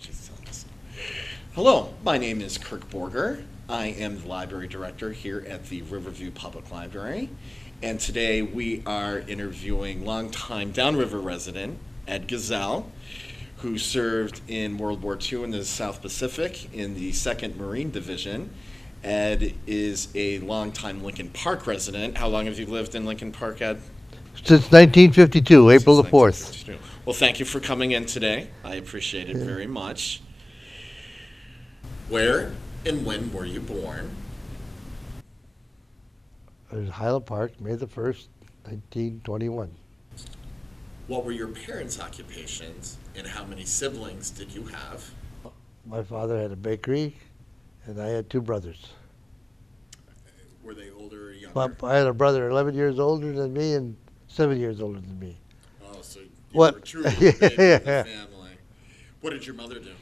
She's telling us. Hello, my name is Kirk Borger. I am the library director here at the Riverview Public Library. And today we are interviewing longtime Downriver resident Ed Gazel, who served in World War II in the South Pacific in the 2nd Marine Division. Ed is a longtime Lincoln Park resident. How long have you lived in Lincoln Park, Ed? Since 1952, April the Since 4th. 1952. Well, thank you for coming in today. I appreciate it very much. Where and when were you born? It was Highland Park, May the 1st, 1921. What were your parents' occupations, and how many siblings did you have? My father had a bakery, and I had two brothers. Were they older or younger? I had a brother 11 years older than me and 7 years older than me. Oh, so you What? were truly the baby of the family. What did your mother do?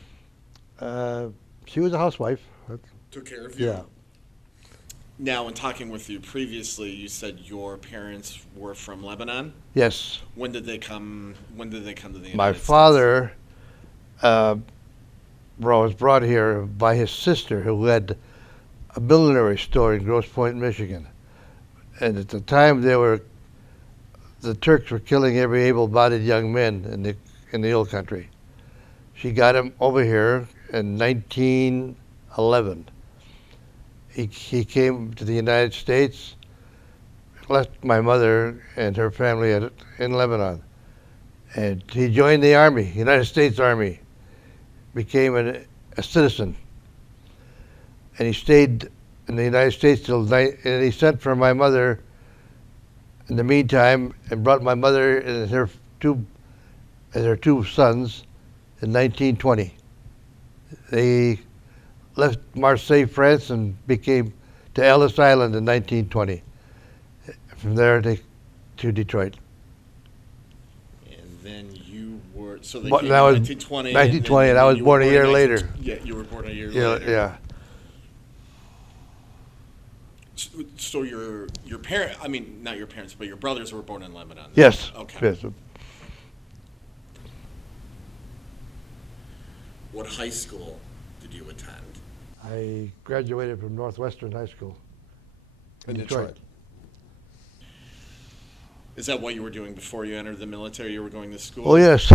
She was a housewife. Took care of you? Yeah. Now, in talking with you previously, you said your parents were from Lebanon. Yes. When did they come to the United States? My father was brought here by his sister, who had a millinery store in Grosse Pointe, Michigan. And at the time, the Turks were killing every able-bodied young man in the old country. She got him over here in 1911. He came to the United States, left my mother and her family in Lebanon. And he joined the Army, United States Army, became a citizen. And he stayed in the United States and he sent for my mother in the meantime and brought my mother and her two sons in 1920. They left Marseille, France, and came to Ellis Island in 1920. From there to Detroit. And then you were, so they But came that in was 1920. 1920, and I was you born were a year in later. Yeah, you were born a year later. Yeah. So your parent, I mean, not your parents, but your brothers were born in Lebanon. Yes. Okay. Yes. What high school did you attend? I graduated from Northwestern High School in Detroit. Is that what you were doing before you entered the military? You were going to school? Oh, yes.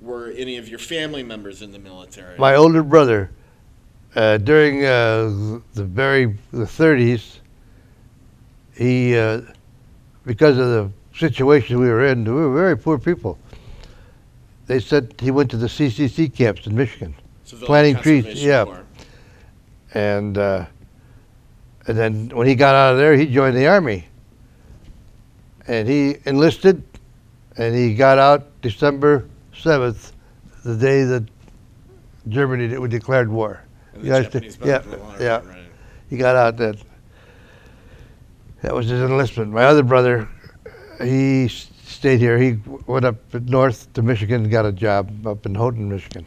Were any of your family members in the military? My older brother, during the 30s, he, because of the situation we were in, we were very poor people. They said he went to the CCC camps in Michigan, Civilian planting trees. Conservation Yeah, Corps. and then when he got out of there, he joined the Army. And he enlisted, and he got out December 7th, the day that Germany declared war. And the Japanese battled the line, yeah. right. He got out that. That was his enlistment. My other brother, he stayed here. He went up north to Michigan and got a job up in Houghton, Michigan.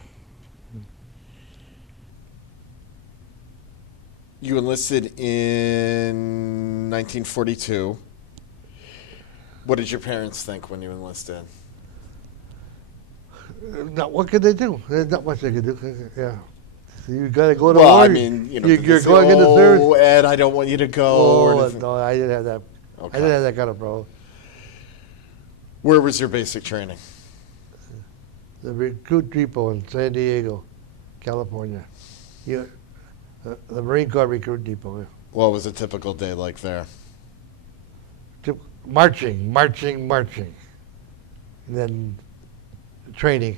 You enlisted in 1942. What did your parents think when you enlisted? Now, what could they do? There's not much they could do. Yeah. You got to go to Well, war. I mean, you know, did they You're say, going into service. "Oh, Ed, I don't want you to go." or Oh, anything? no, I didn't have that. Okay. I didn't have that kind of problem. Where was your basic training? The recruit depot in San Diego, California. The Marine Corps recruit depot. What was a typical day like there? Marching. And then training,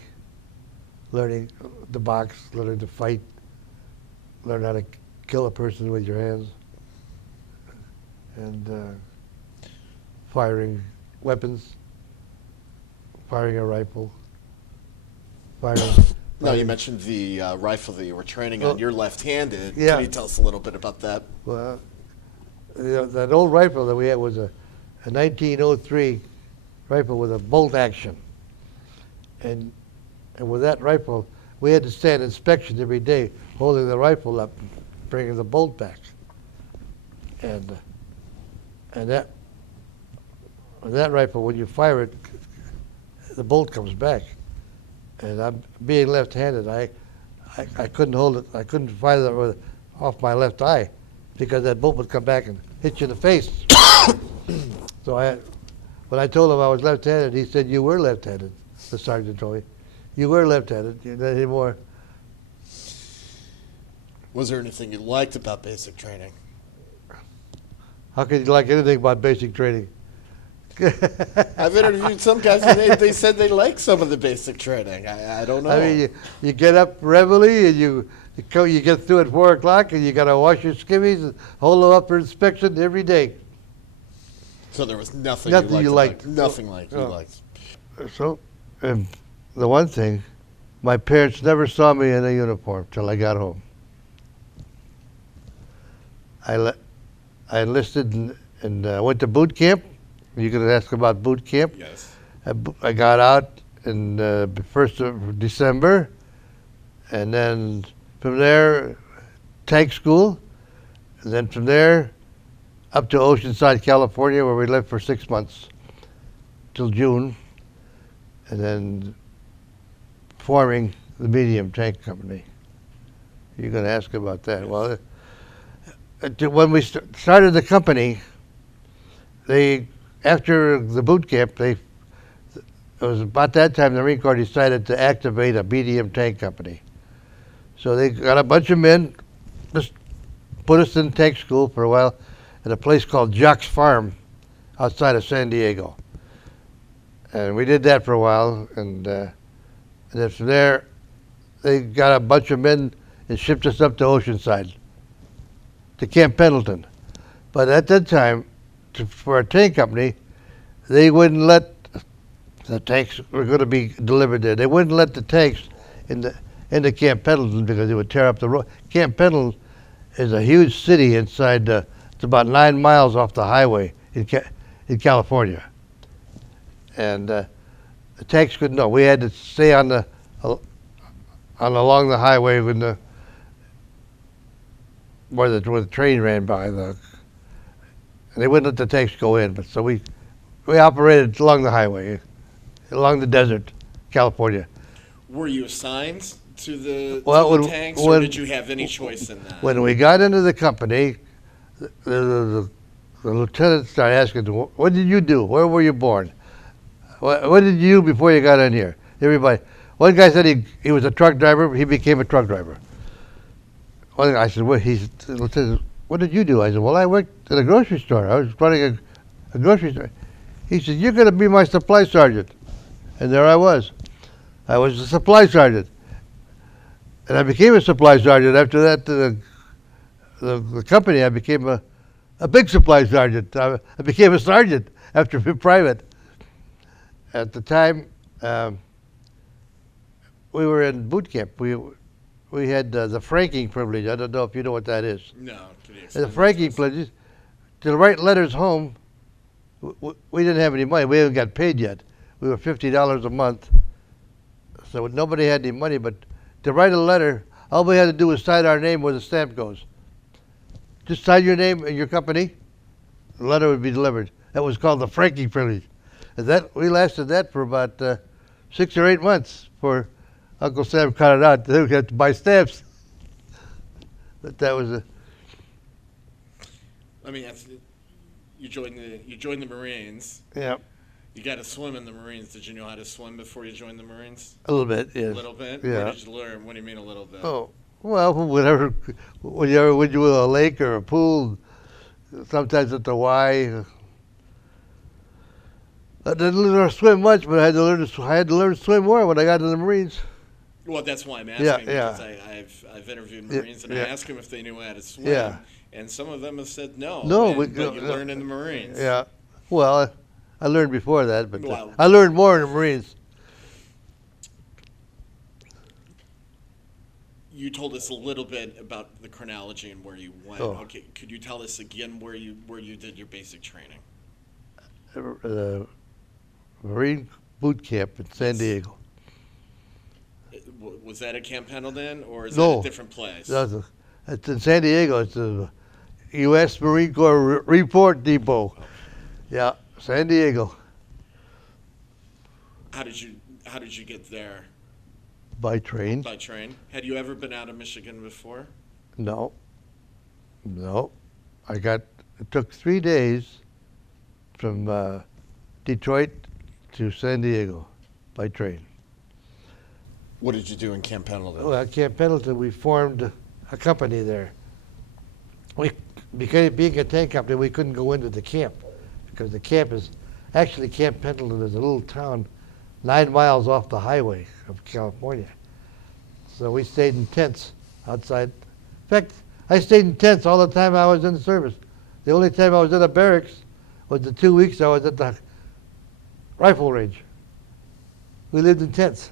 learning the box, learning to fight, learn how to kill a person with your hands, and firing weapons, firing a rifle, firing. No, you mentioned the rifle that you were training on. You're left-handed. Yeah. Can you tell us a little bit about that? Well, that old rifle that we had was a 1903 rifle with a bolt action. And with that rifle, we had to stand inspection every day, holding the rifle up, bringing the bolt back. And that rifle, when you fire it, the bolt comes back. And I'm being left-handed. I couldn't hold it. I couldn't fire it off my left eye because that bolt would come back and hit you in the face. So when I told him I was left-handed, he said, "You were left-handed." The sergeant told me, "You were left-handed. You're not anymore." Was there anything you liked about basic training? How can you like anything about basic training? I've interviewed some guys, and they said they like some of the basic training. I don't know. I mean, you get up readily, and you get through at 4 o'clock, and you got to wash your skivvies and hold them up for inspection every day. So there was nothing You liked. Nothing like you liked. So, and the one thing, my parents never saw me in a uniform till I got home. I enlisted and went to boot camp. You could ask about boot camp. Yes. I got out in the 1st of December, and then from there, tank school, and then from there, up to Oceanside, California, where we lived for 6 months, till June, and then forming the medium tank company. You're going to ask about that. Well, when we started the company, after the boot camp, it was about that time the Marine Corps decided to activate a medium tank company. So they got a bunch of men, just put us in tank school for a while at a place called Jock's Farm outside of San Diego. And we did that for a while, and then from there, they got a bunch of men and shipped us up to Oceanside, to Camp Pendleton. But at that time, for a tank company, they wouldn't let the tanks were going to be delivered there. They wouldn't let the tanks into Camp Pendleton because they would tear up the road. Camp Pendleton is a huge city inside. It's about 9 miles off the highway in California, and the tanks couldn't. No, we had to stay along the highway where the train ran by. And they wouldn't let the tanks go in, but so we operated along the highway, along the desert, California. Were you assigned to the tanks, or did you have any choice in that? When we got into the company, the lieutenant started asking, "What did you do? Where were you born? What did you do before you got in here?" Everybody. One guy said he was a truck driver. He became a truck driver. I said, Lieutenant, "What did you do?" I said, "Well, I worked at a grocery store. I was running a grocery store." He said, "You're going to be my supply sergeant." And there I was. I was a supply sergeant. And I became a supply sergeant. After that, the company, I became a big supply sergeant. I became a sergeant after being private. At the time, we were in boot camp. We had the franking privilege. I don't know if you know what that is. No. Can you explain The franking privilege, to write letters home, we didn't have any money. We haven't got paid yet. We were $50 a month. So nobody had any money, but to write a letter, all we had to do was sign our name where the stamp goes. Just sign your name and your company, the letter would be delivered. That was called the franking privilege. And we lasted that for about 6 or 8 months before Uncle Sam cut it out. Then we had to buy stamps. But that was I mean, you joined the Marines. Yeah. You got to swim in the Marines. Did you know how to swim before you joined the Marines? A little bit, yes. A little bit? Yeah. Where did you learn? What do you mean a little bit? Oh, well, whenever, when you were in a lake or a pool, sometimes at the Y. I didn't learn to swim much, but I had to learn to swim more when I got to the Marines. Well, that's why I'm asking, because I've interviewed Marines, and I asked them if they knew how to swim, and some of them have said no. But you learn in the Marines. Yeah. Well, I learned before that, but I learned more in the Marines. You told us a little bit about the chronology and where you went. Oh. Okay, could you tell us again where you did your basic training? Marine boot camp in San Diego. Was that at Camp Pendleton, or is No, that a different place? It's in San Diego. It's the U.S. Marine Corps Report Depot. Okay. Yeah, San Diego. How did you get there? by train. By train. Had you ever been out of Michigan before? No, no. It took 3 days from Detroit to San Diego by train. What did you do in Camp Pendleton? Well, at Camp Pendleton, we formed a company there. Because being a tank company, we couldn't go into the camp because the camp is actually Camp Pendleton is a little town 9 miles off the highway of California. So we stayed in tents outside. In fact, I stayed in tents all the time I was in the service. The only time I was in a barracks was the 2 weeks I was at the rifle range. We lived in tents.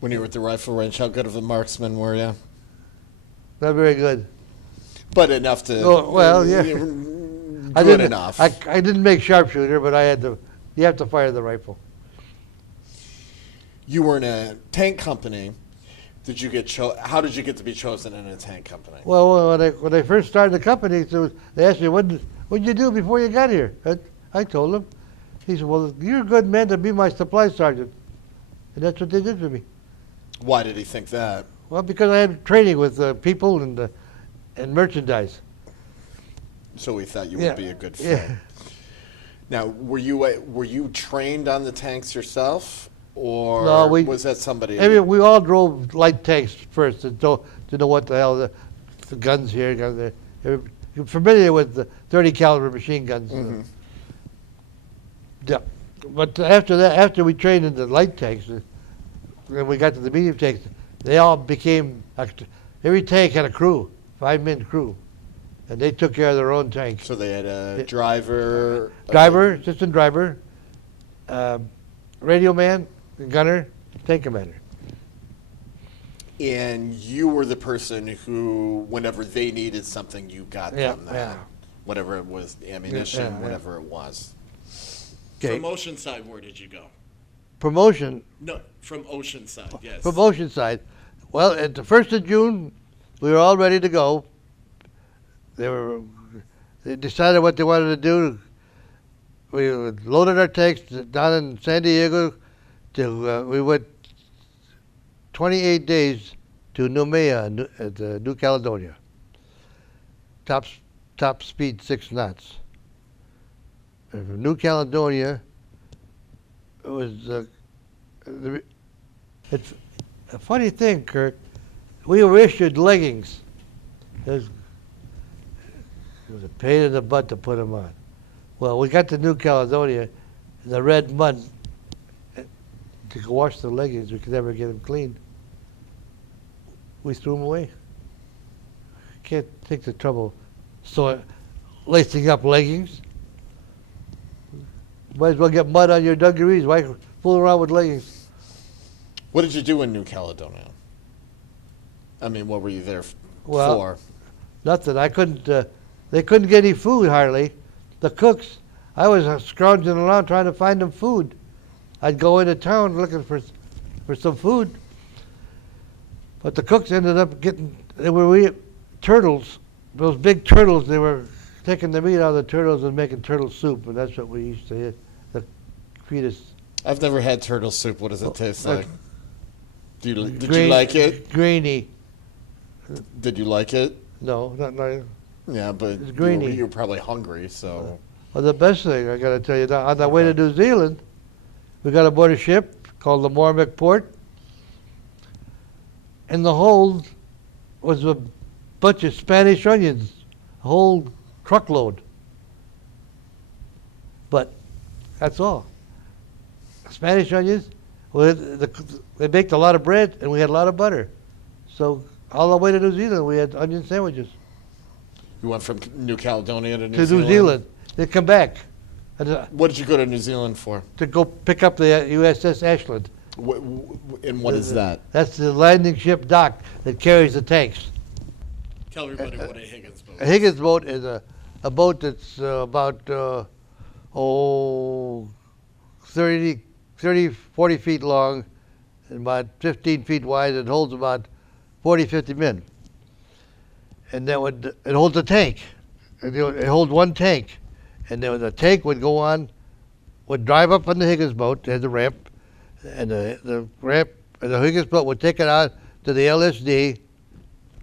When you were at the rifle range, how good of a marksman were you? Not very good. But enough to. Oh, well, yeah. Good enough. I didn't make sharpshooter, but you have to fire the rifle. You were in a tank company. Did you get How did you get to be chosen in a tank company? Well, when I first started the company, so they asked me, what'd you do before you got here? I told them. He said, well, you're a good man to be my supply sergeant. And that's what they did for me. Why did he think that? Well, because I had training with people and merchandise. So he thought you would be a good fit. Yeah. Now, were you trained on the tanks yourself, or No, was that somebody? I mean, we all drove light tanks first to know what the hell the guns here, guns there. You're familiar with the 30 caliber machine guns. Mm-hmm. Yeah. But after that, after we trained in the light tanks, when we got to the medium tanks, they all became, every tank had a crew, 5-man crew, and they took care of their own tanks. So they had a driver. Assistant driver, radio man, gunner, tank commander. And you were the person who, whenever they needed something, you got them that. Yeah. Whatever it was, ammunition, Yeah. whatever it was. Okay. From Oceanside, where did you go? Promotion. No, from Oceanside, yes. From Oceanside. Well, at the 1st of June, we were all ready to go. They decided what they wanted to do. We loaded our tanks down in San Diego. We went 28 days to Noumea at New Caledonia. Top speed 6 knots. And from New Caledonia, it was it's a funny thing, Kirk. We were issued leggings. It was a pain in the butt to put them on. Well, we got to New Caledonia, and the red mud, to wash the leggings, we could never get them clean. We threw them away. Can't take the trouble. So, lacing up leggings. Might as well get mud on your dungarees. Why fool around with leggings? What did you do in New Caledonia? I mean, what were you there Well, for? Nothing. I couldn't. They couldn't get any food hardly. The cooks. I was scrounging around trying to find them food. I'd go into town looking for some food. But the cooks ended up getting. They were turtles. Those big turtles. They were taking the meat out of the turtles and making turtle soup, and that's what we used to feed us. I've never had turtle soup. What does it taste like? Did you Grain- like it? Grainy. Did you like it? No, not. Yeah, but It's grainy. you were probably hungry, so. Well, the best thing I got to tell you, on the way to New Zealand, we got aboard a ship called the Mormon Port. In the hold was a bunch of Spanish onions, a whole truckload. But that's all. Spanish onions. Well, they baked a lot of bread, and we had a lot of butter. So all the way to New Zealand, we had onion sandwiches. You went from New Caledonia to New Zealand. They come back. What did you go to New Zealand for? To go pick up the USS Ashland. And what is that? That's the landing ship dock that carries the tanks. Tell everybody what a Higgins boat is. A Higgins boat is a boat that's about 40 feet long and about 15 feet wide. It holds about 40, 50 men. And then it holds a tank. It holds one tank. And then the tank would drive up on the Higgins boat, it had the ramp, and the ramp and the Higgins boat would take it out to the LSD,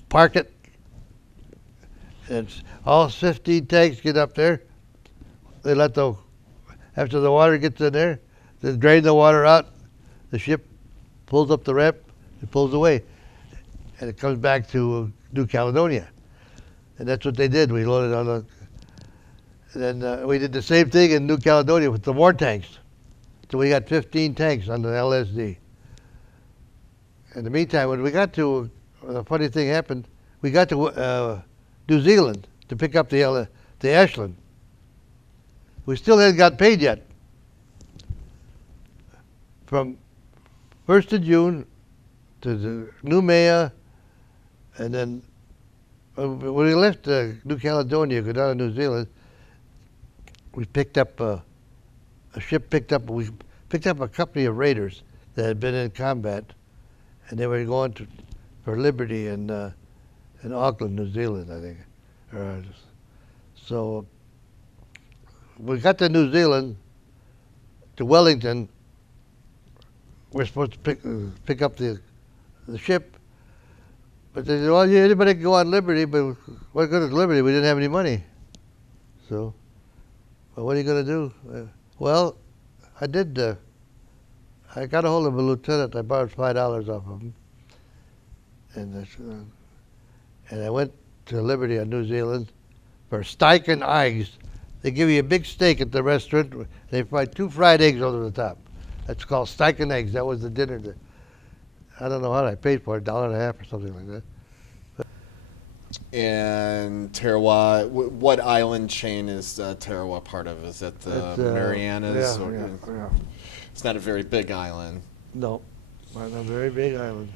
park it, and all 15 tanks get up there. They let after the water gets in there, they drain the water out. The ship pulls up the ramp, it pulls away, and it comes back to New Caledonia. And that's what they did. We loaded on the. And then we did the same thing in New Caledonia with the more tanks. So we got 15 tanks on the LSD. In the meantime, when we got to, a funny thing happened. We got to New Zealand to pick up the Ashland. We still hadn't got paid yet. From 1st of June to the Noumea, and then when we left New Caledonia, go down to New Zealand, we picked up we picked up a company of raiders that had been in combat, and they were going for liberty in Auckland, New Zealand, I think. So we got to New Zealand, to Wellington. We're supposed to pick up the ship, but they said, "Well, anybody can go on liberty, but what good is liberty? We didn't have any money." So, well, what are you going to do? Well, I did. I got a hold of a lieutenant. I borrowed $5 off of him, and I went to Liberty on New Zealand for steak and eggs. They give you a big steak at the restaurant. They fry 2 fried eggs over the top. That's called steak and eggs. That was the dinner. I don't know how I paid for it, $1.50 or something like that. And Tarawa, what island chain is Tarawa part of? Is that the Marianas? Yeah. It's not a very big island. No, not a very big island.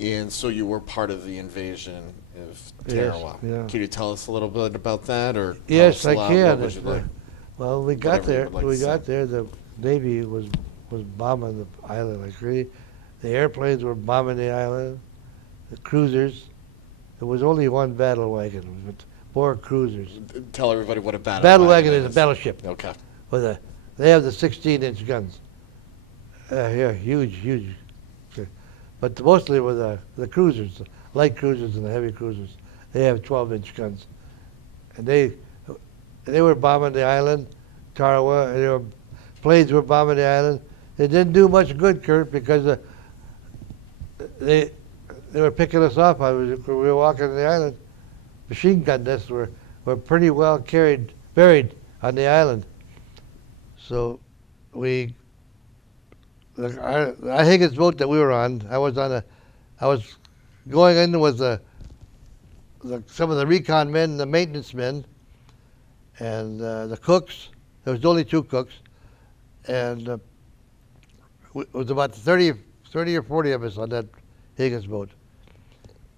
And so you were part of the invasion of Tarawa. Yes, yeah. Can you tell us a little bit about that, or yes, I what can. would you like? Well, we got Whatever you there. would like We to got say. there. The Navy was bombing the island like crazy. The airplanes were bombing the island. The cruisers. There was only one battle wagon with 4 cruisers. Tell everybody what a Battle wagon is a battleship. Okay. They have the 16-inch guns. Yeah, huge. But mostly were the cruisers, the light cruisers and the heavy cruisers. They have 12-inch guns, and they were bombing the island, Tarawa. Planes were bombing the island. It didn't do much good, Kurt, because they were picking us off. We were walking on the island. Machine gun nests were pretty well buried on the island. So the Higgins boat that we were on, I was going in with some of the recon men, the maintenance men, and the cooks. There was only 2 cooks, and it was about 30 or 40 of us on that Higgins boat.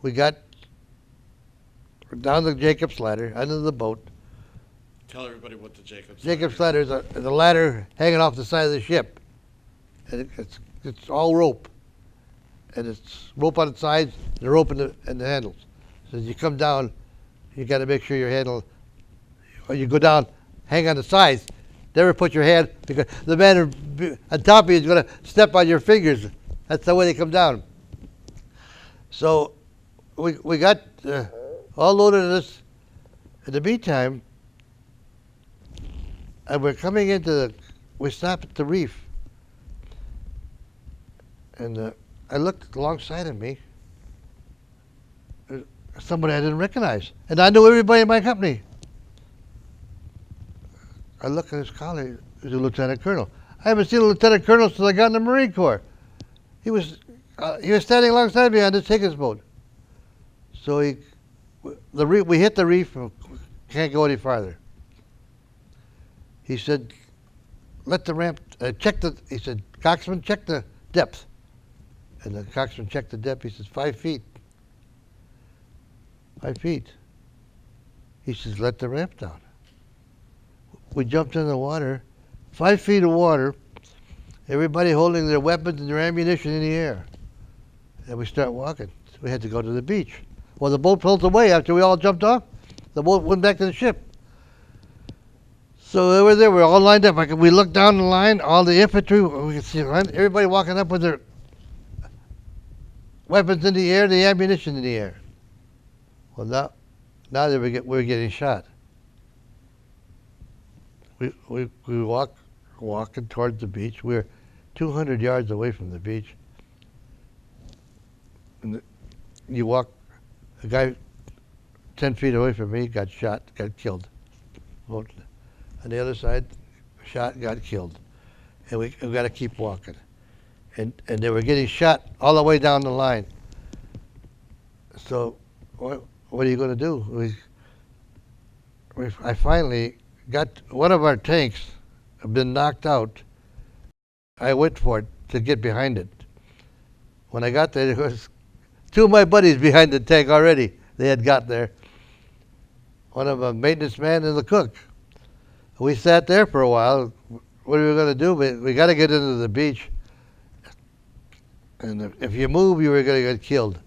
We got down the Jacob's ladder, under the boat. Tell everybody what the Jacob's ladder is a ladder hanging off the side of the ship. And it's all rope. And it's rope on the sides, and the rope in the handles. So as you come down, you got to make sure your handle, or you go down, hang on the sides. Never put your hand, because the man on top of you is going to step on your fingers. That's the way they come down. So we got all loaded of this. In the meantime, and we're coming we stopped at the reef. And I looked alongside of me, somebody I didn't recognize. And I knew everybody in my company. I looked at his colleague, he was a lieutenant colonel. I haven't seen a lieutenant colonel since I got in the Marine Corps. He was standing alongside me on this Higgins boat. So we hit the reef, and can't go any farther. He said, let the ramp, he said, coxswain, check the depth. And the coxswain checked the depth. He says, 5 feet. 5 feet. He says, let the ramp down. We jumped in the water, 5 feet of water, everybody holding their weapons and their ammunition in the air. And we start walking. We had to go to the beach. Well, the boat pulled away after we all jumped off. The boat went back to the ship. So they were there. We were all lined up. We looked down the line, all the infantry, we could see everybody walking up with their weapons in the air, the ammunition in the air. Well, now that we're getting shot. We walking towards the beach. We're 200 yards away from the beach. And you walk, a guy 10 feet away from me got shot, got killed. On the other side, shot, got killed. And we got to keep walking. And they were getting shot all the way down the line. So what are you going to do? I finally got one of our tanks had been knocked out. I went for it to get behind it. When I got there was two of my buddies behind the tank already. They had got there. One of them, maintenance man and the cook. We sat there for a while. What are we going to do? We got to get into the beach. And if you move, you were going to get killed.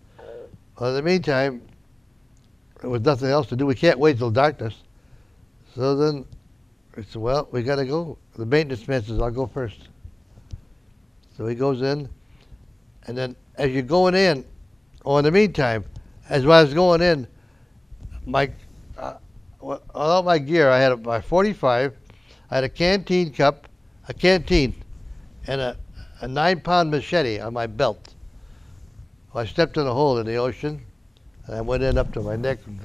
Well, in the meantime, there was nothing else to do. We can't wait till darkness. So then I said, well, we got to go. The maintenance man says, I'll go first. So he goes in. And then as you're going in, in the meantime, as I was going in, all my gear, I had my 45, I had a canteen cup, a canteen, and a 9-pound machete on my belt. Well, I stepped in a hole in the ocean, and I went in up to my neck. And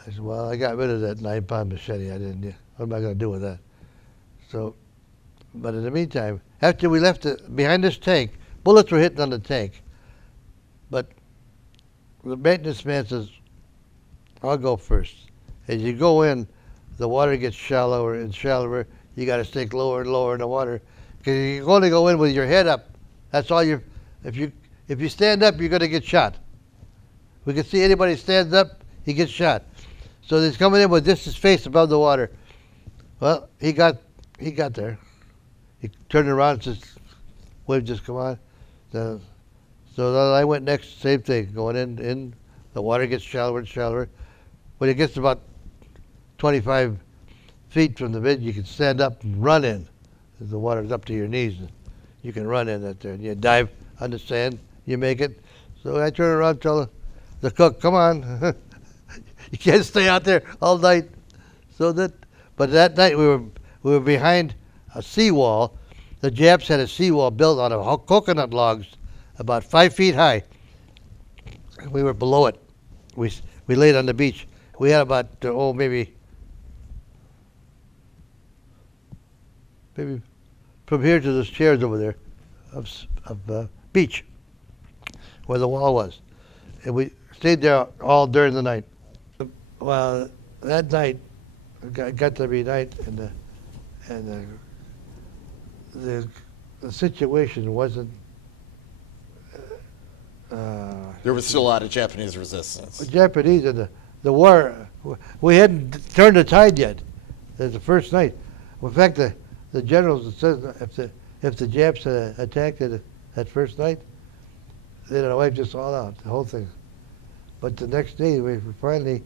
I said, well, I got rid of that 9-pound machete. What am I going to do with that? So, but in the meantime, after we left behind this tank, bullets were hitting on the tank. But the maintenance man says, I'll go first. As you go in, the water gets shallower and shallower. You got to sink lower and lower in the water, because you can only go in with your head up. That's all you. If you stand up, you're going to get shot. We can see anybody stands up, he gets shot. So he's coming in with just his face above the water. Well, he got there. He turned around and says, "Wave, just come on." So then I went next, same thing, going in. The water gets shallower and shallower. When it gets about 25 feet from the bed, you can stand up and run in. The water's up to your knees. You can run in that there. You dive on the sand, you make it. So I turn around and tell the cook, come on. You can't stay out there all night. But that night we were behind a seawall. The Japs had a seawall built out of coconut logs about 5 feet high. We were below it. We laid on the beach. We had about, maybe from here to those chairs over there of beach where the wall was. And we stayed there all during the night. Well, that night, got to be night, and the situation wasn't. There was still a lot of Japanese resistance. The Japanese and the war, we hadn't turned the tide yet. It was the first night. In fact, the generals said if the Japs had attacked it that first night, they'd have wiped us all out, the whole thing. But the next day, we finally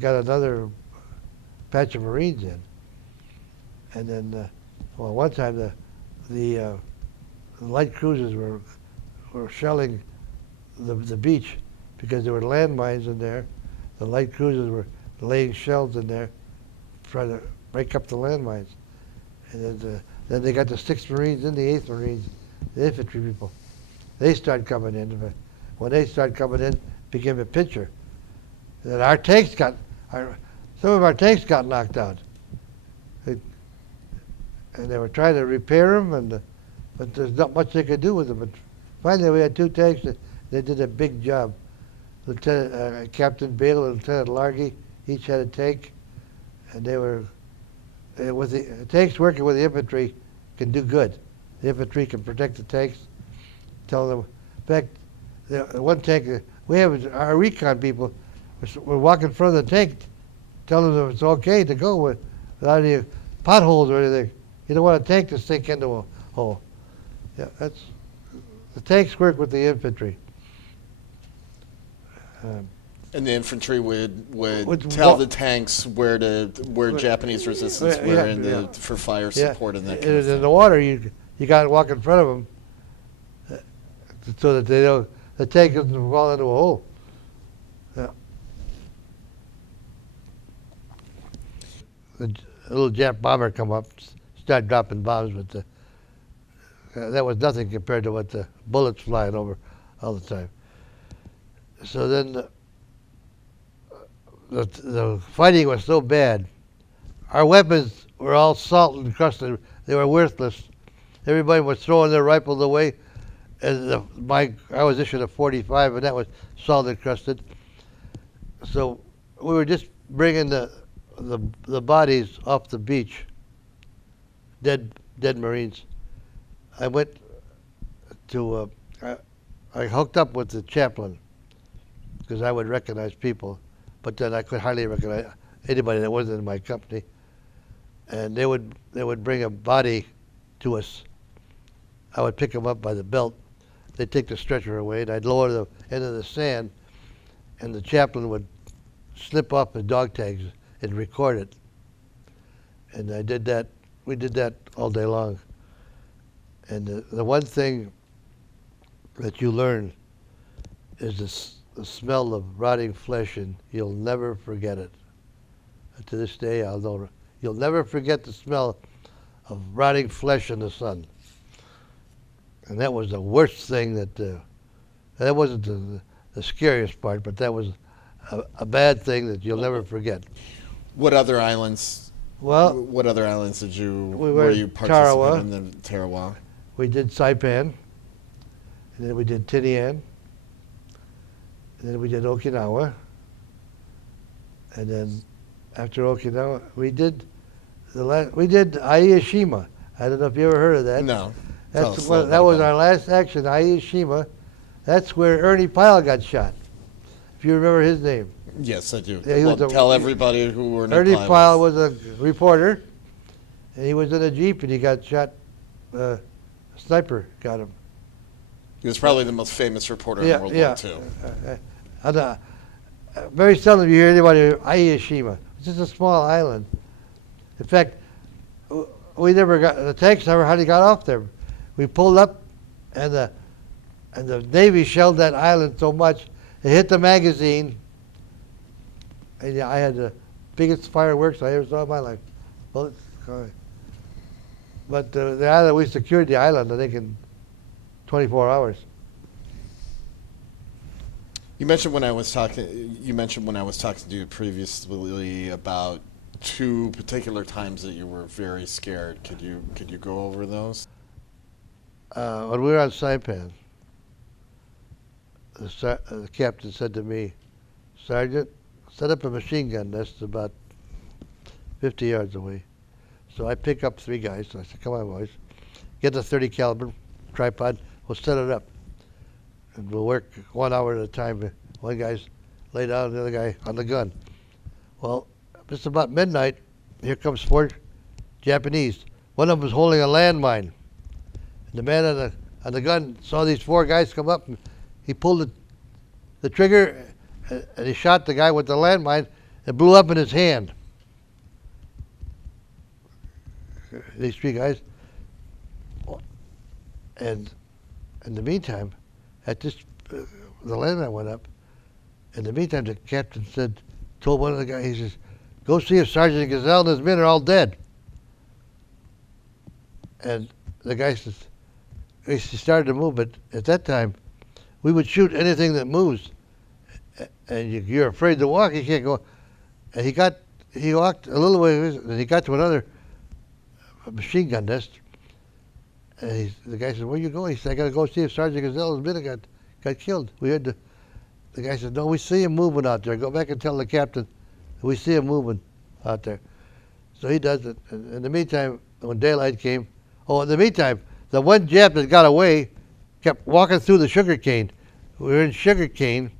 got another patch of Marines in. And then, one time the light cruisers were shelling the beach because there were landmines in there. The light cruisers were laying shells in there, trying to break up the landmines. And then they got the 6th Marines and the 8th Marines, the infantry people. They started coming in. When they started coming in, it became a picture. And our tanks some of our tanks got knocked out. And they were trying to repair them, but there's not much they could do with them. But finally, we had 2 tanks that they did a big job. Captain Bale and Lieutenant Largy each had a tank, and they were with the tanks working with the infantry can do good. The infantry can protect the tanks. Tell them, in fact, the one tank we have our recon people were walking in front of the tank, telling them it's okay to go without any potholes or anything. You don't want a tank to sink into a hole. Yeah, that's the tanks work with the infantry. And the infantry would tell the tanks where Japanese resistance were for fire support and that kind of thing. In the water, you got to walk in front of them. so that the tank doesn't fall into a hole. Yeah. The little Jap bomber come up, start dropping bombs, but that was nothing compared to what the bullets flying over all the time. So then the fighting was so bad. Our weapons were all salt encrusted. They were worthless. Everybody was throwing their rifles away. And I was issued a .45, and that was salt encrusted. So we were just bringing the bodies off the beach, dead Marines. I went to I hooked up with the chaplain because I would recognize people, but then I could hardly recognize anybody that wasn't in my company. And they would bring a body to us. I would pick them up by the belt. They'd take the stretcher away, and I'd lower the end of the sand, and the chaplain would snip off the dog tags and record it. And I did that. We did that all day long. And the one thing that you learn is the smell of rotting flesh, and you'll never forget it. And to this day, you'll never forget the smell of rotting flesh in the sun. And that was the worst thing that wasn't the scariest part, but that was a bad thing that you'll never forget. What other islands? Well, what other islands did were you Tarawa. participate in the Tarawa? We did Saipan, and then we did Tinian, and then we did Okinawa, and then after Okinawa, we did Aiyashima. I don't know if you ever heard of that. No. That was our last action, Aiyashima. That's where Ernie Pyle got shot, if you remember his name. Yes, I do. Yeah, tell everybody who Ernie Pyle was a reporter, and he was in a Jeep, and he got shot. A sniper got him. He was probably the most famous reporter in World War II. Very seldom you hear anybody Aiyashima. It's just a small island. In fact, the tanks never hardly got off there. We pulled up, and the Navy shelled that island so much it hit the magazine. And I had the biggest fireworks I ever saw in my life. Bullets. But the island, we secured the island, I think, in 24 hours. You mentioned when I was talking to you previously about two particular times that you were very scared. Could you go over those? When we were on Saipan, the captain said to me, "Sergeant, set up a machine gun nest about 50 yards away." So I pick up 3 guys. So I said, "Come on, boys, get the 30 caliber tripod. We'll set it up, and we'll work 1 hour at a time. One guy's laid down, the other guy on the gun." Well, just about midnight, here comes 4 Japanese. One of them was holding a landmine. And the man on the gun saw these 4 guys come up, and he pulled the trigger, and he shot the guy with the landmine. It blew up in his hand. These 3 guys. And in the meantime, the landmine went up. In the meantime, the captain told one of the guys, he says, "Go see if Sergeant Gazel and his men are all dead." And the guy says, he started to move, but at that time, we would shoot anything that moves. And you're afraid to walk, you can't go. And he walked a little way, and he got to another machine gun nest. And the guy said, "Where you going?" He said, "I got to go see if Sergeant Gazel and his men got killed." The guy said, "No, we see him moving out there. Go back and tell the captain we see him moving out there." So he does it. In the meantime, when daylight came, the one Jap that got away kept walking through the sugar cane. We were in sugar cane.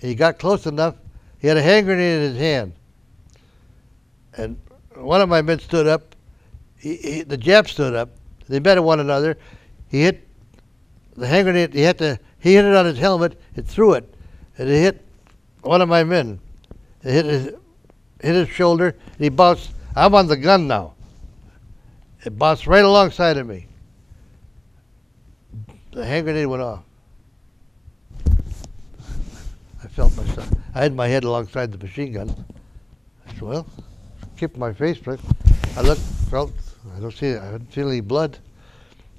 He got close enough. He had a hand grenade in his hand. And one of my men stood up. The Jap stood up. They met at one another. He hit the hand grenade. He hit it on his helmet and threw it. And it hit one of my men. It hit his shoulder. And he bounced. I'm on the gun now. It bounced right alongside of me. the hand grenade went off. I felt myself. I had my head alongside the machine gun. I said, well, kept my face, but I looked, felt, I didn't feel any blood.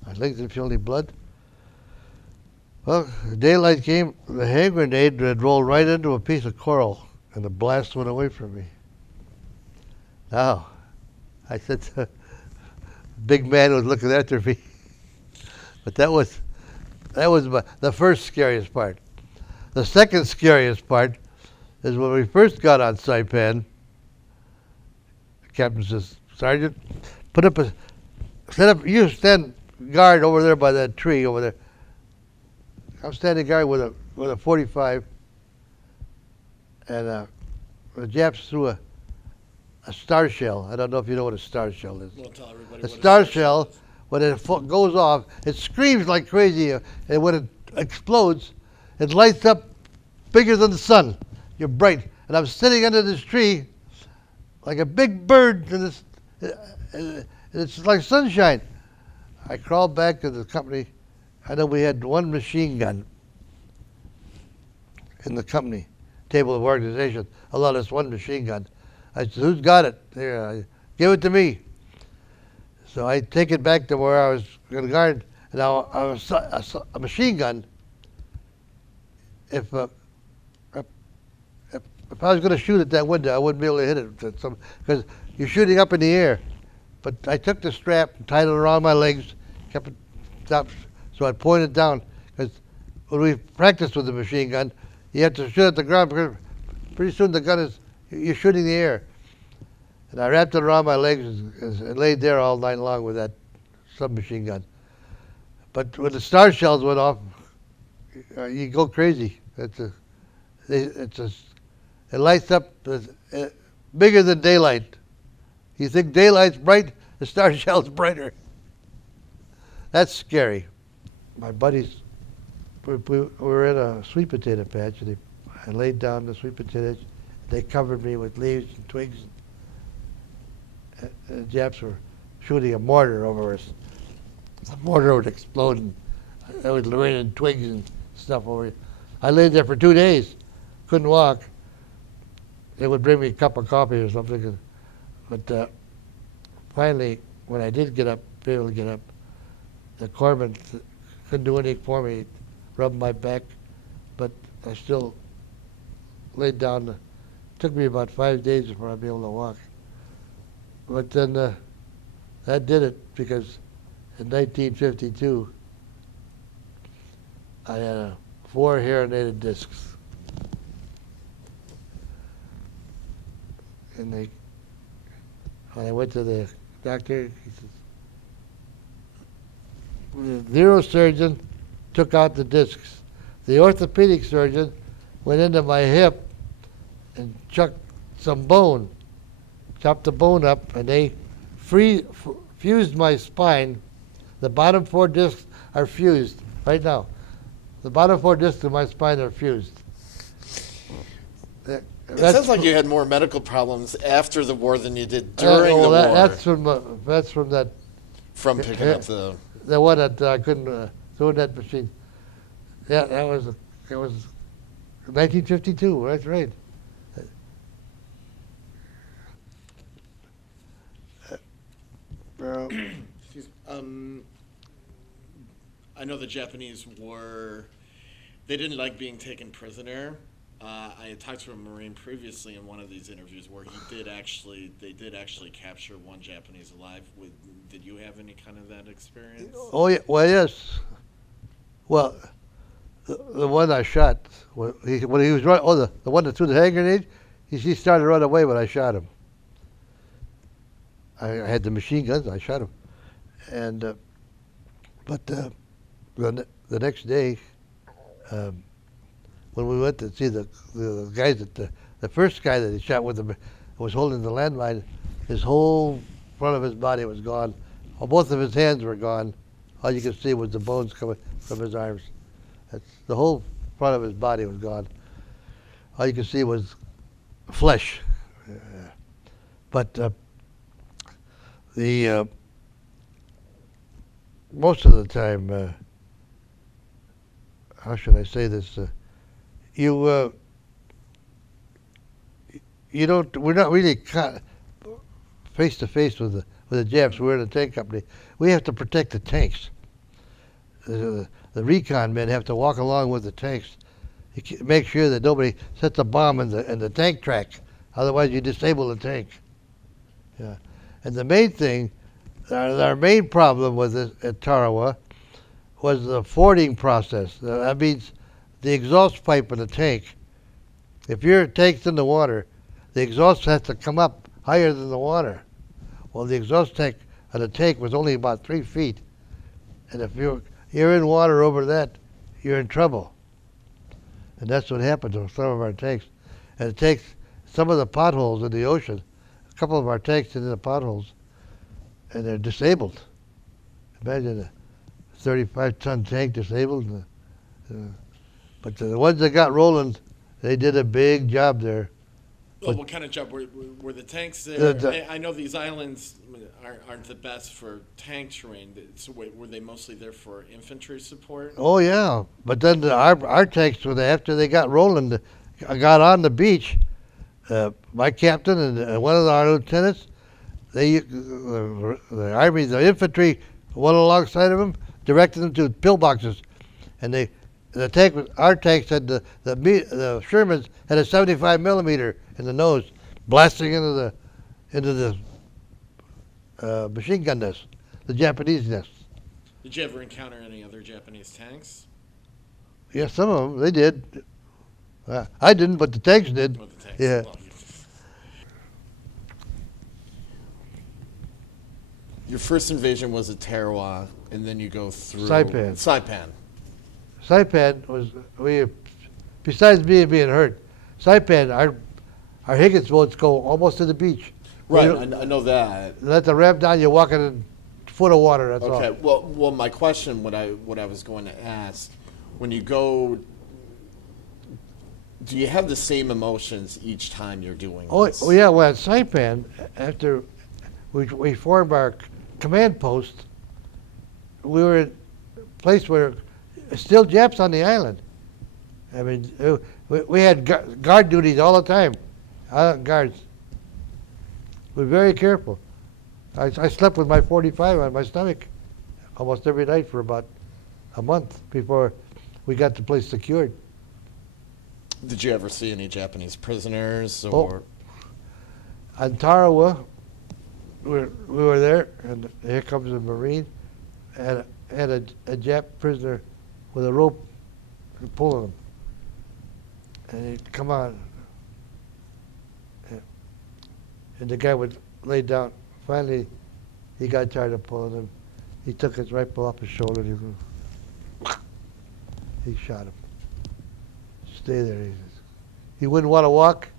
My legs didn't feel any blood. Well, the daylight came, the hand grenade had rolled right into a piece of coral, and the blast went away from me. Now, I said, the big man was looking after me. But that was the first scariest part. The second scariest part is when we first got on Saipan. The captain says, Sergeant, you stand guard over there by that tree over there. I'm standing guard with a 45, and the Japs threw a star shell. I don't know if you know what a star shell is. We'll tell everybody A what star shell, when it goes off, it screams like crazy, and when it explodes, it lights up bigger than the sun. You're bright. And I'm sitting under this tree like a big bird, and it's like sunshine. I crawled back to the company. I know we had one machine gun in the company table of organization. Allowed us one machine gun. I said, who's got it? Here, give it to me. So I take it back to where I was going to guard. Now, a machine gun, if I was going to shoot at that window, I wouldn't be able to hit it because you're shooting up in the air. But I took the strap and tied it around my legs, kept it up, so I pointed down. Because when we practiced with the machine gun, you have to shoot at the ground because pretty soon the gun you're shooting the air. And I wrapped it around my legs and laid there all night long with that submachine gun. But when the star shells went off, you go crazy. It lights up bigger than daylight. You think daylight's bright, the star shell's brighter. That's scary. My buddies, we were in a sweet potato patch, and I laid down the sweet potatoes. They covered me with leaves and twigs. The Japs were shooting a mortar over us. The mortar would explode, and there was raining twigs and stuff over it. I laid there for 2 days, couldn't walk. They would bring me a cup of coffee or something. But finally, when I did be able to get up, the corpsman couldn't do anything for me. He rubbed my back, but I still laid down. It took me about 5 days before I'd be able to walk. But then that did it, because in 1952, I had 4 herniated discs. And when I went to the doctor, he says, the neurosurgeon took out the discs. The orthopedic surgeon went into my hip and chucked some bone, chopped the bone up, and they fused my spine. The bottom 4 discs are fused right now. The bottom 4 discs of my spine are fused. It sounds like you had more medical problems after the war than you did during the war. That's from that. From picking up the one that I couldn't throw in that machine. Yeah, it was 1952. That's right. I know the Japanese they didn't like being taken prisoner. I had talked to a Marine previously in one of these interviews where they did actually capture one Japanese alive. Did you have any kind of that experience? Oh yeah, well yes. Well, the one I shot when he was running. Oh, the one that threw the hand grenade. He started to run away when I shot him. I had the machine guns. I shot him, and but the next day. When we went to see the guys the first guy that he shot with him was holding the landmine, his whole front of his body was gone. Both of his hands were gone. All you could see was the bones coming from his arms. The whole front of his body was gone. All you could see was flesh. But most of the time, how should I say this? You you don't. We're not really face to face with the Japs. We're in a tank company. We have to protect the tanks. The recon men have to walk along with the tanks, make sure that nobody sets a bomb in the tank track. Otherwise, you disable the tank. Yeah, and the main thing, our main problem with this at Tarawa was the fording process. That means the exhaust pipe in the tank. If your tank's in the water, the exhaust has to come up higher than the water. Well, the exhaust tank of the tank was only about 3 feet, and if you're in water over that, you're in trouble. And that's what happened to some of our tanks. And it takes some of the potholes in the ocean. A couple of our tanks in the potholes, and they're disabled. Imagine a 35-ton tank disabled. But the ones that got rolling, they did a big job there. Well, what kind of job were the tanks there? I know these islands aren't the best for tank terrain. So were they mostly there for infantry support? Oh yeah, but then our tanks, after they got rolling, got on the beach. My captain and one of our lieutenants, the army, the infantry went alongside of them, directed them to pillboxes, and our tanks had the Shermans had a 75 millimeter in the nose, blasting into the machine gun nest, the Japanese nest. Did you ever encounter any other Japanese tanks? Yeah, some of them they did. I didn't, but the tanks did. Oh, the tanks. Yeah. Well, your first invasion was at Tarawa, and then you go through Saipan. Saipan was besides me being hurt. Saipan, our Higgins boats go almost to the beach. Right, I know that. Let the ramp down. You're walking a foot of water. That's all. Okay. Well, my question, what I was going to ask, when you go, do you have the same emotions each time you're doing this? Oh yeah. Well, at Saipan, after we formed our command post, we were in a place where still Japs on the island. I mean, we had guard duties all the time. Guards. We're very careful. I slept with my 45 on my stomach almost every night for about a month before we got the place secured. Did you ever see any Japanese prisoners or? On Tarawa, we were there, and here comes a Marine and a Jap prisoner with a rope pulling him. And he'd come on. And the guy would lay down. Finally, he got tired of pulling him. He took his rifle off his shoulder and he shot him. Stay there, he says. He wouldn't want to walk.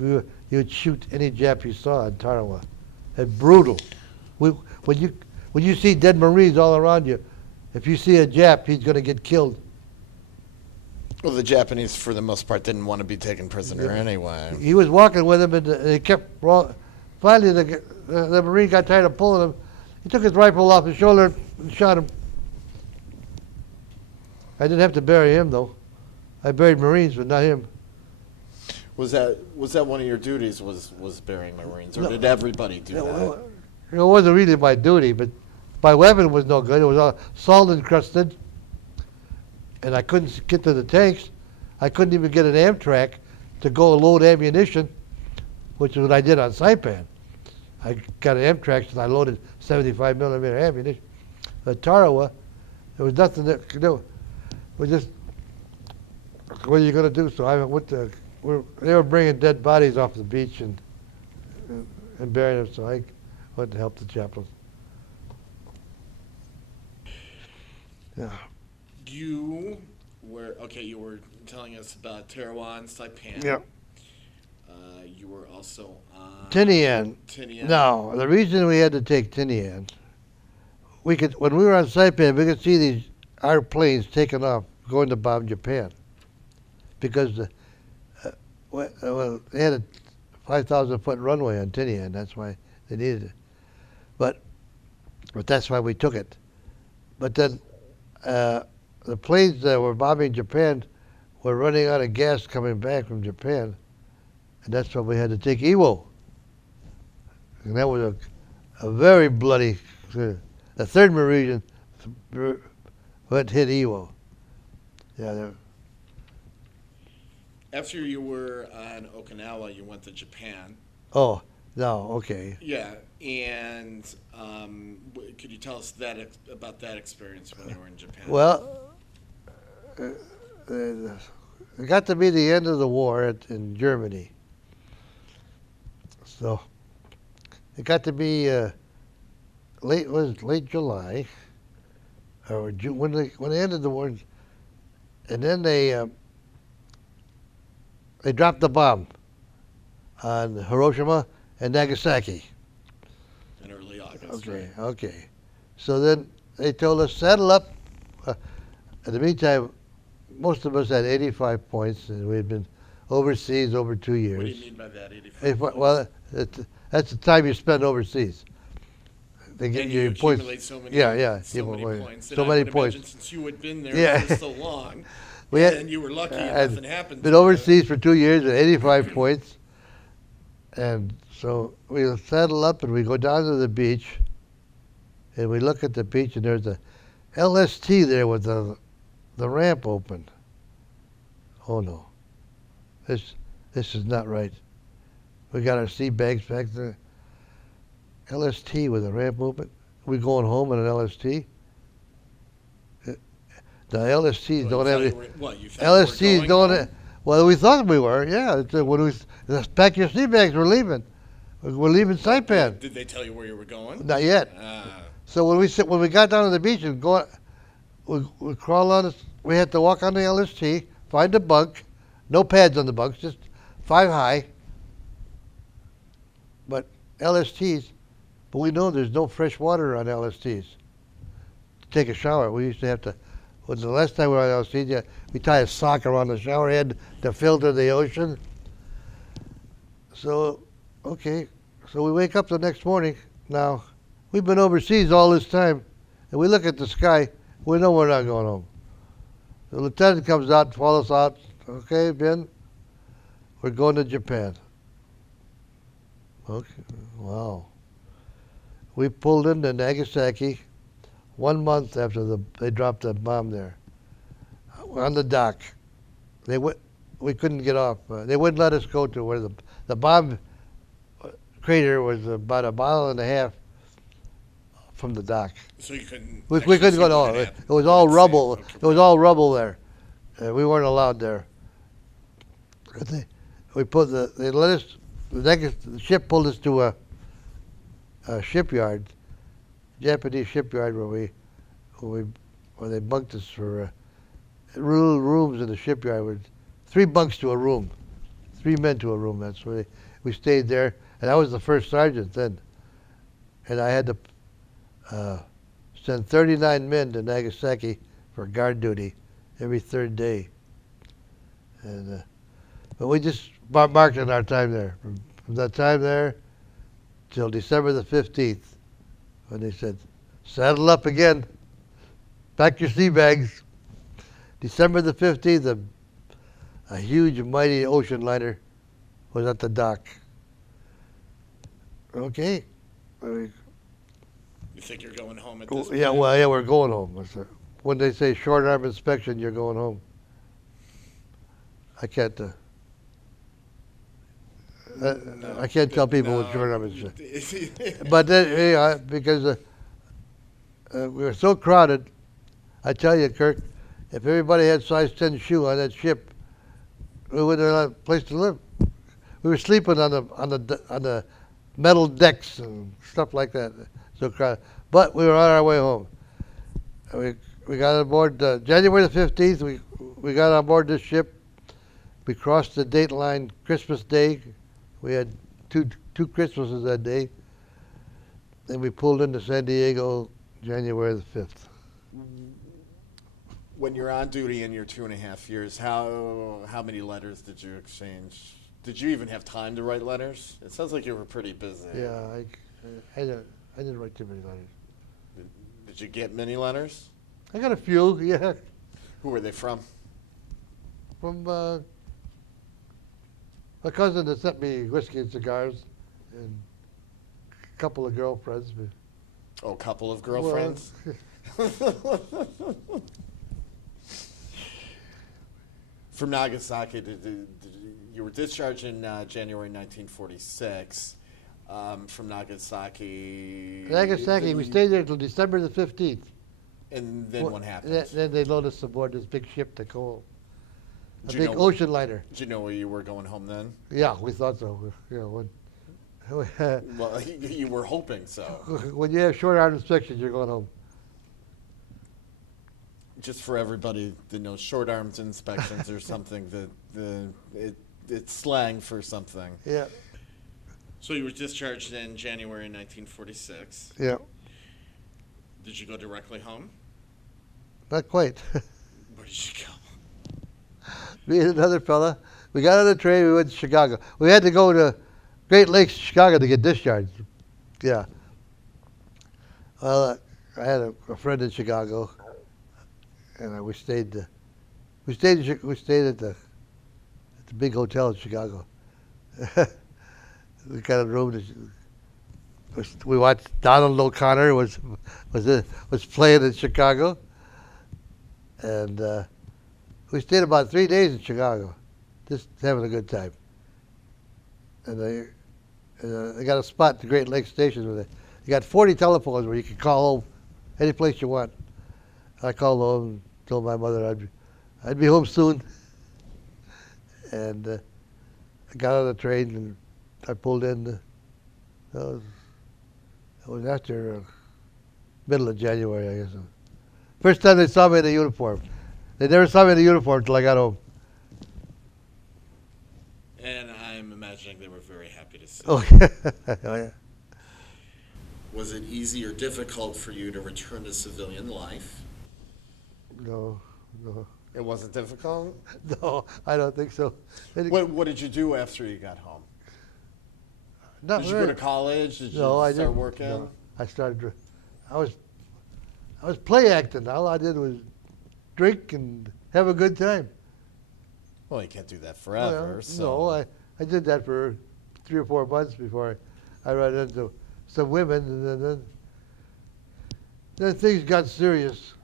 You would shoot any Jap you saw in Tarawa. It's brutal. When you see dead Marines all around you, if you see a Jap, he's going to get killed. Well, the Japanese, for the most part, didn't want to be taken prisoner anyway. He was walking with him, and he kept. Finally, the Marine got tired of pulling him. He took his rifle off his shoulder and shot him. I didn't have to bury him though. I buried Marines, but not him. Was that one of your duties? Was burying Marines, or did everybody do that? It wasn't really my duty, but my weapon was no good. It was all salt encrusted, and I couldn't get to the tanks. I couldn't even get an Amtrak to go load ammunition, which is what I did on Saipan. I got an Amtrak and I loaded 75 millimeter ammunition. At Tarawa, there was nothing that could do. We just, what are you going to do? So I went to, they were bringing dead bodies off the beach and burying them, so I went to help the chaplains. Yeah. You were telling us about Tarawa and Saipan. Yeah. You were also on Tinian. Tinian. No, the reason we had to take Tinian, when we were on Saipan, we could see our planes taking off, going to bomb Japan, because they had a 5,000-foot runway on Tinian. That's why they needed it. But that's why we took it. But then the planes that were bombing Japan were running out of gas coming back from Japan, and that's when we had to take Iwo. And that was a very bloody. The third Marine went hit Iwo. Yeah, After you were on Okinawa, you went to Japan. oh, no, okay. Yeah, and could you tell us about that experience when you were in Japan? Well, it got to be the end of the war in Germany. So it got to be late July or June when they ended the war, and then they dropped the bomb on Hiroshima and Nagasaki. In early August. Okay, Right? okay. So then they told us saddle up. In the meantime, most of us had 85 points, and we had been overseas over 2 years. What do you mean by that, 85 points? Well, that's the time you spend overseas. They get And you you points. accumulate so many, Yeah, so many points. so And many I would points. imagine since you had been there Yeah. for so long, We had- and you were lucky and I'd nothing happened. been to you. overseas for 2 years with 85 points, and so we saddle up and we go down to the beach, and we look at the beach, and there's a LST there with the ramp open. Oh no, this is not right. We got our sea bags back there. LST with a ramp open. We going home in an LST? The LSTs Well, don't you have thought any. you were- What, you thought you were LSTs going don't. home? Well, we thought we were. Yeah, when we pack your sea bags, we're leaving. We're leaving Saipan. Did they tell you where you were going? Not yet. Ah. So when we got down to the beach and we crawl on. We had to walk on the LST, find a bunk, no pads on the bunks, just 5 high. But LSTs, but we know there's no fresh water on LSTs. To take a shower, we used to have to. When the last time we were on LSTs, yeah, we tie a sock around the shower head to filter the ocean. So, okay, so we wake up the next morning. Now, we've been overseas all this time, and we look at the sky. We know we're not going home. The lieutenant comes out, follows out. Okay, Ben, we're going to Japan. Okay, wow. We pulled into Nagasaki 1 month after they dropped that bomb there. On the dock. We couldn't get off. They wouldn't let us go to where the bomb crater was about a mile and a half from the dock. So you couldn't. We actually couldn't see go what to all. had It happened. was all Let's see. rubble. Okay. It was all rubble there. We weren't allowed there. They let us. The ship pulled us to a shipyard, Japanese shipyard, where they bunked us for rooms in the shipyard with 3 bunks to a room, 3 men to a room. That's where we stayed there, and I was the first sergeant then, and I had to send 39 men to Nagasaki for guard duty every 3rd day, and but we just marked in our time there from that time there till December the 15th, when they said, "Saddle up again, pack your sea bags." December the 15th, a huge, mighty ocean liner was at the dock. Okay. You think you're going home at this point? Yeah, well, yeah, we're going home. When they say short arm inspection, you're going home. I can't. I can't tell people what short arm inspection. But then, yeah, because we were so crowded, I tell you, Kirk, if everybody had size 10 shoe on that ship, we wouldn't have a place to live. We were sleeping on the metal decks and stuff like that. So crowded. But we were on our way home. We got on board January the 15th. We got on board this ship. We crossed the date line Christmas Day. We had two Christmases that day. Then we pulled into San Diego January the 5th. When you're on duty in your 2.5 years, how many letters did you exchange? Did you even have time to write letters? It sounds like you were pretty busy. Yeah, I didn't write too many letters. Did you get many letters? I got a few, yeah. Who were they from? From a cousin that sent me whiskey and cigars, and a couple of girlfriends. Oh, a couple of Well, girlfriends? From Nagasaki, you were discharged in January 1946. From Nagasaki. Nagasaki, we stayed there until December the 15th. And then what happened? Then they loaded us aboard this big ship to go, a Did you big know- ocean liner. Did you know where you were going home then? Yeah, we thought so. You know, Well, you were hoping so. when you have short arm inspections, you're going home. Just for everybody that knows, short arms inspections are something that it's slang for something. Yeah, So you were discharged in January 1946. yeah, Did you go directly home? not quite. Where did you go? Me and another fella, we got on the train, we went to Chicago. We had to go to Great Lakes, Chicago to get discharged. Yeah. Well, I had a friend in Chicago, and we stayed at the big hotel in Chicago. We got a room. We watched Donald O'Connor was playing in Chicago, and we stayed about 3 days in Chicago, just having a good time. And they got a spot at the Great Lakes Station where you got 40 telephones where you can call home any place you want. I called home and told my mother I'd be home soon. And I got on the train and I pulled in. That was after middle of January, I guess. First time they saw me in a uniform. They never saw me in a uniform until I got home. And I'm imagining they were very happy to see Oh, you. oh yeah. Was it easy or difficult for you to return to civilian life? No. It wasn't difficult? No, I don't think so. What did you do after you got home? Not Did you very- go to college? Did you No, I start didn't. working? No, I started. I was play acting. All I did was drink and have a good time. Well, you can't do that forever. Well, so. no, I did that for 3 or 4 months before I ran into some women, and then things got serious.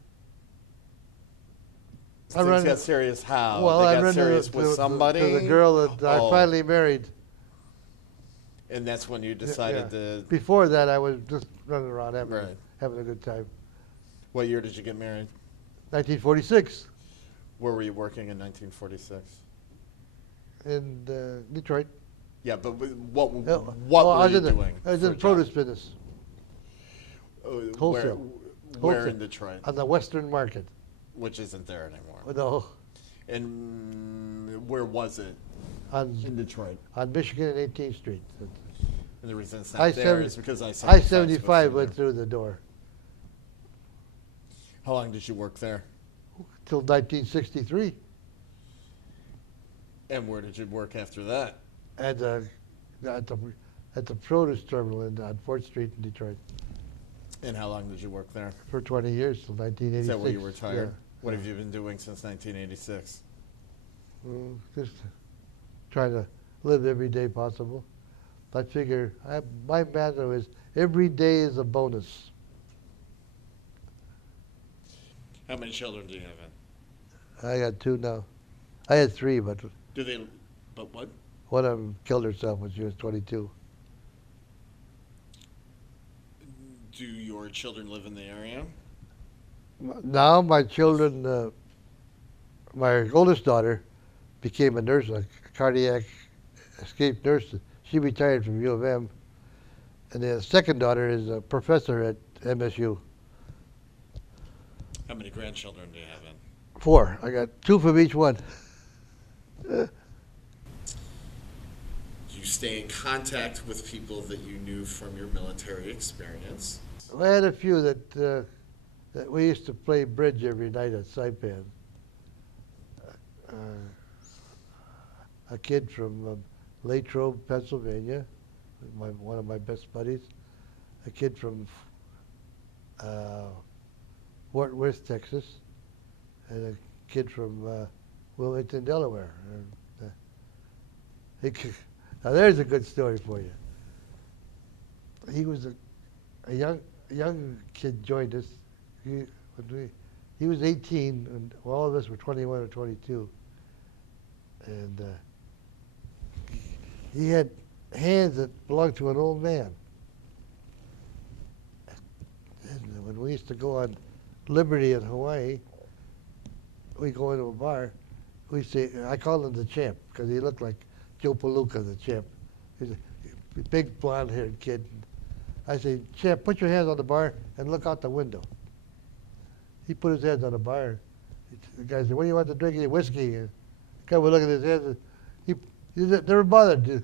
Things got serious how? Well, they I got ran serious to with somebody? to the girl that I Oh. finally married. And that's when you decided to. Before that, I was just running around having Right. having a good time. What year did you get married? 1946 Where were you working in 1946? in Detroit. Yeah, but what Yeah, what well, were I was you in doing? I was for in a the job? produce business Wholesale. Where Wholesale. in Detroit? on the Western Market. Which isn't there anymore. No, And where was it? on Detroit. on Michigan and 18th Street. And the reason it's not I there 70 is because I-75 went through the door How long did you work there? till 1963 And where did you work after that? at the at the produce terminal on 4th Street in Detroit And how long did you work there? for 20 years till 1986. Is that where you retired? Yeah. What have you been doing since 1986? Just trying to live every day possible. I figure my motto is every day is a bonus. How many children do you have? I got 2 now. I had 3, but Do they? But what? one of them killed herself when she was 22. Do your children live in the area? Now my children, my oldest daughter became a nurse, a cardiac escape nurse. She retired from U of M. And the second daughter is a professor at MSU. How many grandchildren do you have? 4. I got 2 from each one. Do you stay in contact with people that you knew from your military experience? I had a few that we used to play bridge every night at Saipan. A kid from Latrobe, Pennsylvania, one of my best buddies. A kid from Fort Worth, Texas, and a kid from Wilmington, Delaware. And, now there's a good story for you. He was a young kid joined us. He was 18, and all of us were 21 or 22. And he had hands that belonged to an old man. And when we used to go on Liberty in Hawaii, we go into a bar. We say, I call him the champ because he looked like Joe Palooka, the champ. He's a big blonde-haired kid. I say, champ, put your hands on the bar and look out the window. He put his hands on the bar. The guy said, what do you want to drink? Whiskey. The guy would look at his hands. He never bothered. This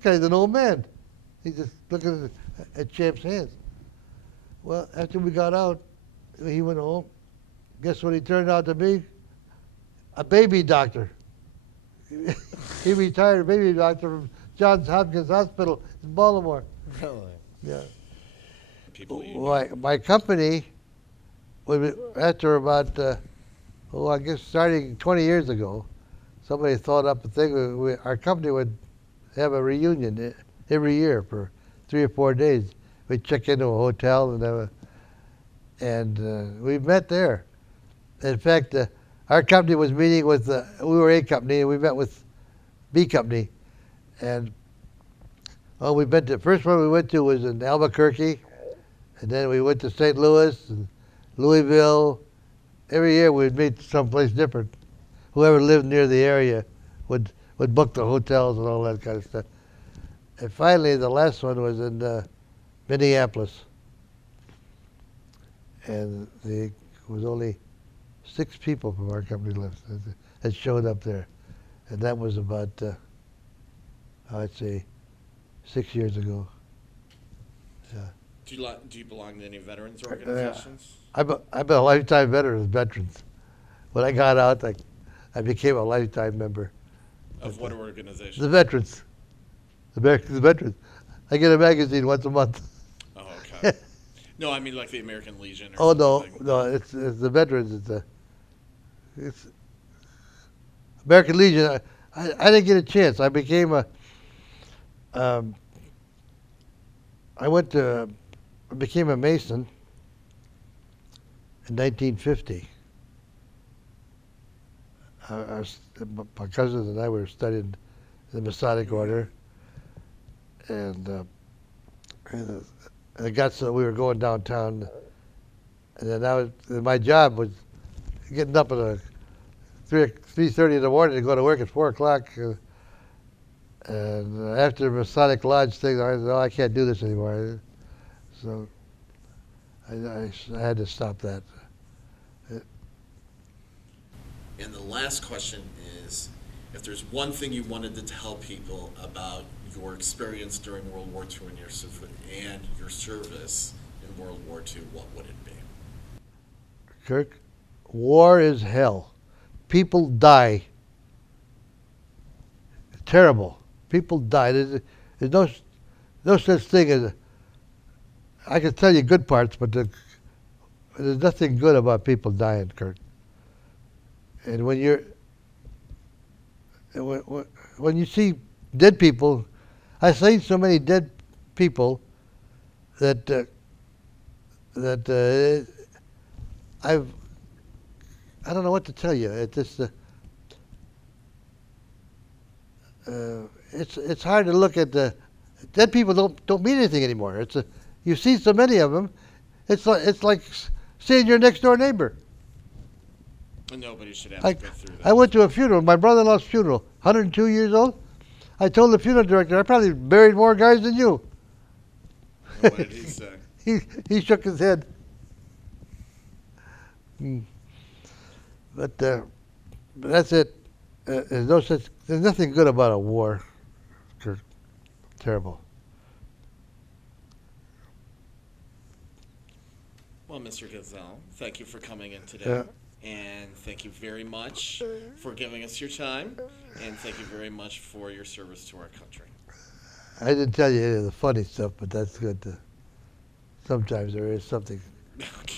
guy's an old man. He just looking at Champ's hands. Well, after we got out, he went home. Guess what he turned out to be? A baby doctor. He retired baby doctor from Johns Hopkins Hospital in Baltimore. Really? Yeah. People My company, after about, I guess starting 20 years ago, somebody thought up a thing. Our company would have a reunion every year for 3 or 4 days. We'd check into a hotel and we met there. In fact, our company was meeting with, we were A company, and we met with B company. And we went to, first one we went to was in Albuquerque, and then we went to St. Louis and Louisville. Every year we'd meet someplace different. Whoever lived near the area would book the hotels and all that kind of stuff. And finally, the last one was in Minneapolis. And there was only 6 people from our company left that showed up there. And that was about, I'd say, 6 years ago. Yeah. Do you belong to any veterans organizations? I've been a lifetime veteran of veterans. When I got out, I became a lifetime member. Of what organization? The veterans. The veterans. I get a magazine once a month. Oh, okay. No, I mean like the American Legion or something. No, it's the veterans. It's American Legion. I didn't get a chance. I became I became a Mason in 1950. My cousins and I were studying the Masonic order, and it got so we were going downtown, and then my job was getting up at 3:30 in the morning to go to work at 4 o'clock. And after the Masonic Lodge thing, I said, I can't do this anymore. So I had to stop that. And the last question is, if there's one thing you wanted to tell people about your experience during World War II and your service in World War II, what would it be? Kirk, war is hell. People die. Terrible. People die. There's no such thing as. I can tell you good parts, but there's nothing good about people dying, Kurt. And when you see dead people, I've seen so many dead people that I don't know what to tell you. It's just it's hard to look at the dead people. Don't mean anything anymore. You see so many of them. It's like seeing your next door neighbor. Nobody should have to go through that. I went to a funeral, my brother-in-law's funeral, 102 years old. I told the funeral director, I probably buried more guys than you. What did he say? He shook his head. But that's it. There's nothing good about a war. Terrible. Well, Mr. Gazel, thank you for coming in today. And thank you very much for giving us your time. And thank you very much for your service to our country. I didn't tell you any of the funny stuff, but that's good. Sometimes there is something. Okay.